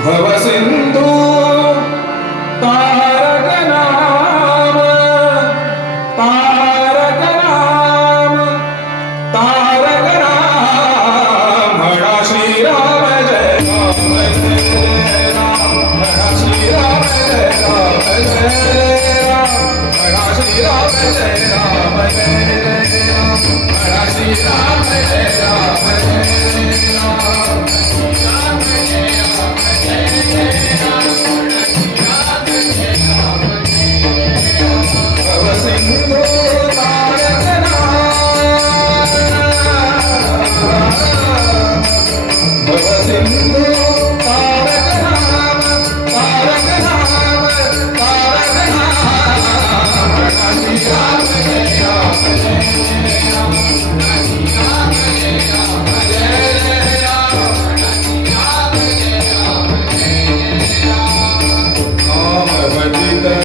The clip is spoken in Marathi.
भवसिन्धु तारकनाम तारकनाम तारकनाम। हर जय श्रीराम जय राम जय जय राम जय